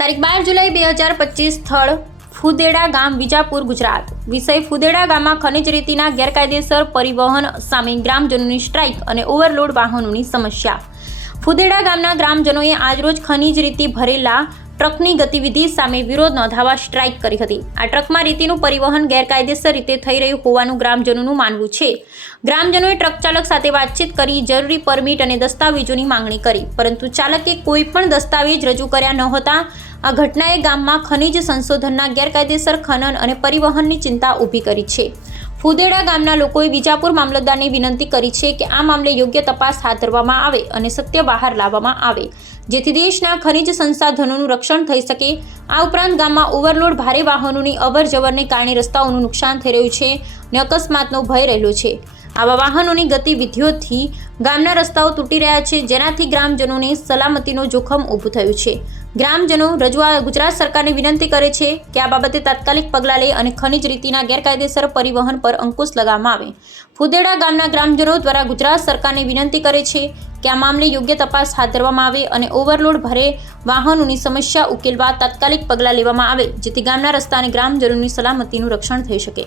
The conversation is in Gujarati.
તારીખ 12 જુલાઈ 2025 સ્થળ ફુદેડા ગામ વિજાપુર ગુજરાત। વિષય ફુદેડા ગામમાં ખનિજ રેતીના ગેરકાયદેસર પરિવહન સામે ગ્રામજનોની સ્ટ્રાઇક અને ઓવરલોડ વાહનોની સમસ્યા। ફુદેડા ગામના ગ્રામજનોએ આજરોજ ખનિજ રેતી ભરેલા ટ્રકની ગતિવિધિ સામે વિરોધ નોંધાવવા સ્ટ્રાઇક કરી હતી। આ ટ્રકમાં રેતીનું પરિવહન ગેરકાયદેસર રીતે થઈ રહ્યું હોવાનું ગ્રામજનોનું માનવું છે। ગ્રામજનોએ ટ્રક ચાલક સાથે વાતચીત કરી જરૂરી પરમિટ અને દસ્તાવેજોની માંગણી કરી, પરંતુ ચાલકે કોઈ પણ દસ્તાવેજ રજૂ કર્યા ન હતા। આ ઘટનાએ ગામમાં ખનિજ સંશોધનના ગેરકાયદેસર ખનન અને પરિવહનની ચિંતા ઊભી કરી છે। ફુદેડા ગામના લોકોએ વિજાપુર મામલતદારને વિનંતી કરી છે કે આ મામલે યોગ્ય તપાસ હાથ ધરવામાં આવે અને સત્ય બહાર લાવવામાં આવે, જેથી દેશના ખનિજ સંસાધનોનું રક્ષણ થઈ શકે। આ ઉપરાંત ગામમાં ઓવરલોડ ભારે વાહનોની અવરજવરને કારણે રસ્તાઓનું નુકસાન થઈ રહ્યું છે અને અકસ્માતનો ભય રહેલો છે। આવા વાહનોની ગતિવિધિઓથી ગામના રસ્તાઓ તૂટી રહ્યા છે, જેનાથી ગ્રામજનોને સલામતીનો જોખમ ઊભું થયું છે। ગ્રામજનો ગુજરાત સરકારને વિનંતી કરે છે કે આ બાબતે તાત્કાલિક પગલાં લે અને ખનિજ રેતીના ગેરકાયદેસર પરિવહન પર અંકુશ લગાવવામાં આવે। ફુદેડા ગામના ગ્રામજનો દ્વારા ગુજરાત સરકારને વિનંતી કરે છે કે આ મામલે યોગ્ય તપાસ હાથ ધરવામાં આવે અને ઓવરલોડ ભારે વાહનોની સમસ્યા ઉકેલવા તાત્કાલિક પગલાં લેવામાં આવે, જેથી ગામના રસ્તા અને ગ્રામજનોની સલામતીનું રક્ષણ થઈ શકે।